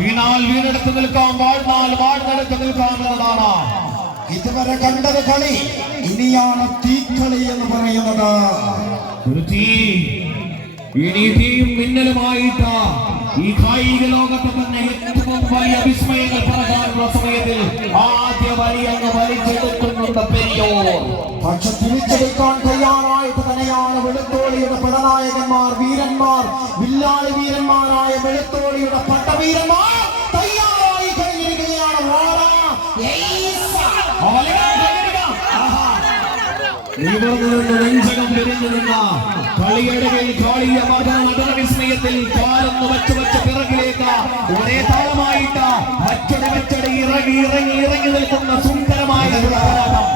വീണാൽ വീണെടുത്ത് നിൽക്കാം വാഴ്ന്നാൽ വാഴ്ന്നെടുത്ത് നിൽക്കാം എന്നതാണ്. ഇതുവരെ കണ്ടത് കളി ഇനിയാണ് തീക്കളി എന്ന് പറയുന്നത്. ഒരു തീ ഇനി തീയും മിന്നലുമായിട്ട് ഈ കായിക ലോകത്ത് തന്നെ ഏറ്റവും വലിയ വിസ്മയങ്ങൾ പറയാനുള്ള സമയത്തിൽ ആദ്യ വലിയ വലിച്ചെടുക്കുന്നുണ്ട് പെരിയോർ. പക്ഷെ തിരിച്ചെടുക്കാൻ തയ്യാറായിട്ട് വെളുത്തോളിയുടെ പടനായകന്മാർ വീരന്മാർ വില്ലാളി വീരന്മാരായ വെളുത്തോളിയുടെ പട്ടവീരന്മാർ തയ്യാറായി കഴിഞ്ഞിരിക്കുകയാണ്. നെഞ്ചകം വിരിഞ്ഞു നിന്ന കളിയടകിൽ കാളിയ നടന വിസ്മയത്തിൽ കാലൊന്ന് വച്ച് വച്ച് പിറകിലേക്ക് ഒരേ താളമായിട്ട് അച്ചടി വച്ചടി ഇറങ്ങി ഇറങ്ങി ഇറങ്ങി നിൽക്കുന്ന സുന്ദരമായ ഒരു പോരാട്ടം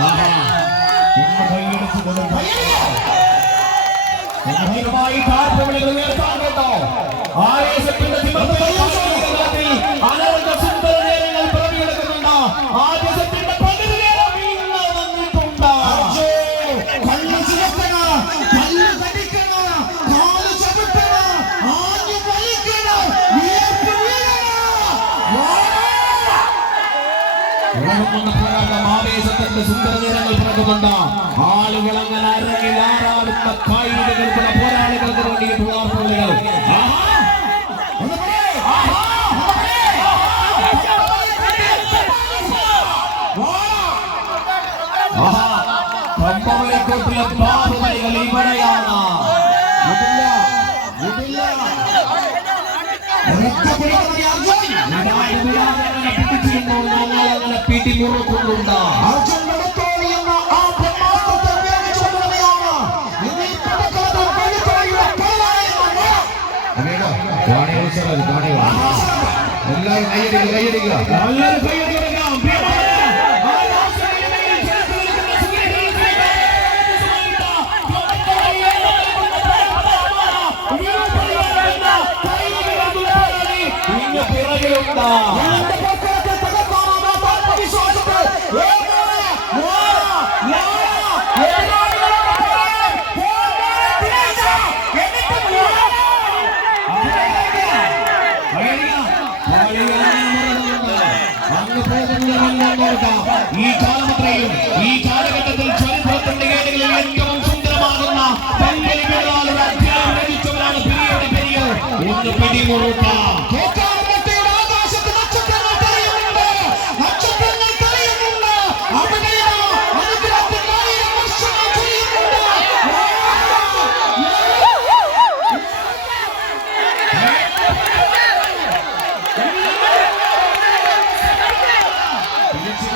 ആഹാ. ഒന്ന് കൈയടിച്ച് കൊടുക്കാം. പോരാട്ടം ആവേശത്തിന്റെ സുന്ദര നേരങ്ങൾ പിറക്കുന്നുണ്ട് ആളുകൾ അങ്ങനെ അരങ്ങിൽ ആറാടുന്ന കായികകൾക്കുള്ള പോരാളികൾക്ക് വേണ്ടിയിട്ടുള്ള ആർപ്പുവിളികൾ ആഹാ. ഒന്ന് പറയ്. ആഹാ, ഒന്ന് പിടിമുറുക്കുന്നുണ്ട് അർജുൻ വെളുത്തോളി എന്ന ആ ബ്രഹ്മാസ്ത്രത്തെ ഉപയോഗിച്ചുകൊണ്ട് തന്നെയാണ് ഇനി പടക്കളത്തിൽ വെളുത്തോളിയുടെ എല്ലാവരും കൈയടിക്കുക കൈയടിക്കുക. ഈ കാലമത്രയും ഈ കാലഘട്ടത്തിൽ ചരിത്രത്തിന്റെ ഏടുകളിൽ ഏറ്റവും സുന്ദരമാകുന്ന പങ്കളികളാലുള്ള അധ്യായം രചിച്ചവരാണ് പെരിയുടെ പെരിയോ ഒന്ന് പിടിമുറുക്കാം.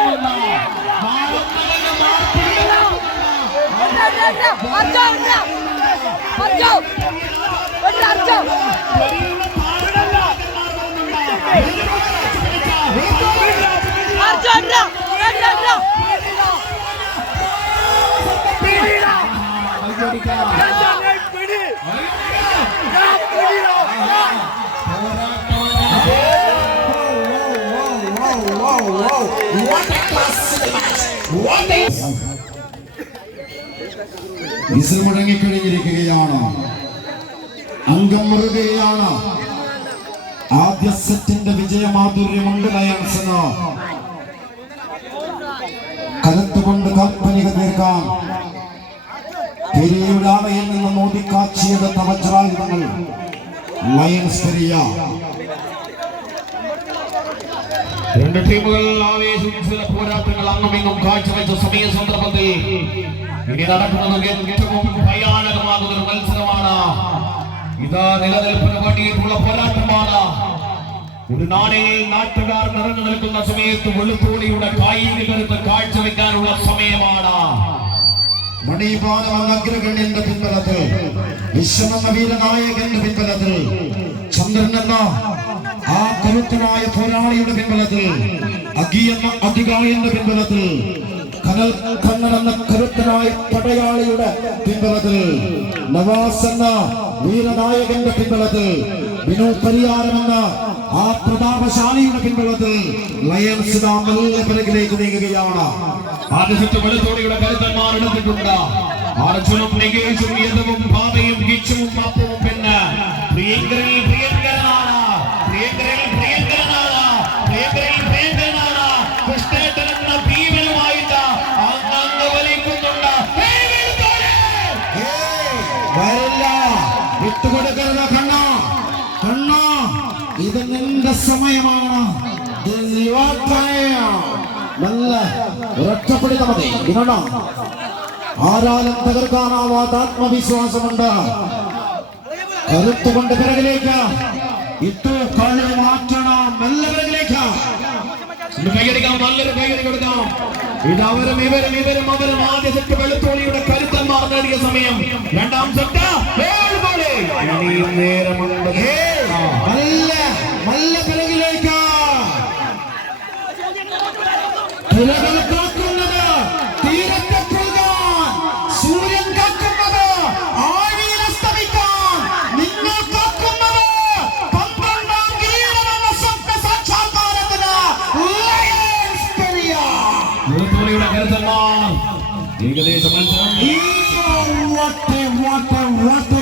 ആവേശമാകുന്നുണ്ട് നാടൊന്നടങ്കം മാർപ്പിടിയാകുന്നുണ്ട് അർജോ അർജോ അർജോ അർജോ അർജോ അർജോ Wow, wow, wow, wow. What a class whistle മുഴങ്ങിക്കഴിഞ്ഞിരിക്കുകയാണ് അംഗം മുറുകയാണ്. ആദ്യ സെറ്റിന്റെ വിജയമാധുര്യമുണ്ട് ലയൺസിന്. കരുത്തുകൊണ്ട് കാൽപ്പനിക തീർക്കാം. പെരിയയുടെ ആലയിൽ നിന്ന് മോദിക്കാച്ചിയെടുത്ത വജ്രായുധങ്ങൾ ലയൺസ് പെരിയ. രണ്ട് ടീമുകൾ ആവേശം. ചില പോരാട്ടങ്ങൾ അങ്ങുമിങ്ങും കാഴ്ചവെച്ച സമയ സന്ദർഭത്തിൽ ഇനി നടക്കുന്നത് ഏറ്റവും ഭയാനകമാകുന്ന ഒരു മത്സരമാണ്. ഇതാ നിലനിൽപ്പിന് വേണ്ടിയിട്ടുള്ള പോരാട്ടമാണ്. ഒരു നാണയിൽ നാട്ടുകാർ നിറഞ്ഞു നിൽക്കുന്ന സമയത്ത് വെളുത്തോളിയുടെ കായിക കരുത്ത് കാഴ്ചവെക്കാനുള്ള സമയമാണ്. മണിപാലം അഗ്രഗണ്യന്റെ പിൻബലത്തിൽ വിശ്വമെന്ന വീരനായകന്റെ പിൻബലത്തിൽ ചന്ദ്രൻ എന്ന ആ കരുത്തനായ പോരാളിയുടെ പിൻബലത്തിൽ അഗിയെന്ന അധികാരിയുടെ പിൻബലത്തിൽ കനൽ കണ്ണൻ എന്ന കരുത്തനായ പടയാളിയുടെ പിൻബലത്തിൽ നവാസ് എന്ന വീരനായകന്റെ പിൻബലത്തിൽ വിനു പരിയാരം ആ പ്രതാപശാലിയുടെ പിൻബലത്തിൽ ലയൻസ് നാം നല്ല പിറകിലേക്ക് നീങ്ങുകയാണ്. ആദ്യ സെറ്റ് വെളുത്തോളിയുടെ കരുത്തന്മാർ എടുത്തിട്ടുണ്ട്. അർജുനും നികേഷും യദവും ഭാവയും ഗീച്ചും പാപ്പവും പിന്നെ പ്രിയങ്കരിൽ പ്രിയങ്കരനാണ് ഇത് നിന്റെ സമയമാണ്. നല്ല ഒരൊറ്റപ്പെടുത്ത മതി. ഇരണ ആരാലും തകർക്കാനാവാത്ത ആത്മവിശ്വാസമുണ്ട്. കരുത്തുകൊണ്ട് പിറകിലേക്ക്. ഇട്ടു കളി മാറ്റണം. നല്ല പിറകിലേക്ക്. ഒന്ന് കൈയടിക്കാം നല്ലൊരു കൈയടി കൊടുക്കാം ഇത് അവരും ഇവരും ഇവരും അവരും ആദ്യ സെറ്റ് വെളുത്തോളിയുടെ കരുത്തന്മാർ നേടിയ സമയം. രണ്ടാം സെറ്റ് നേരമുണ്ട്. നല്ല ഏകദേശ മത്സരം ഈ what a- what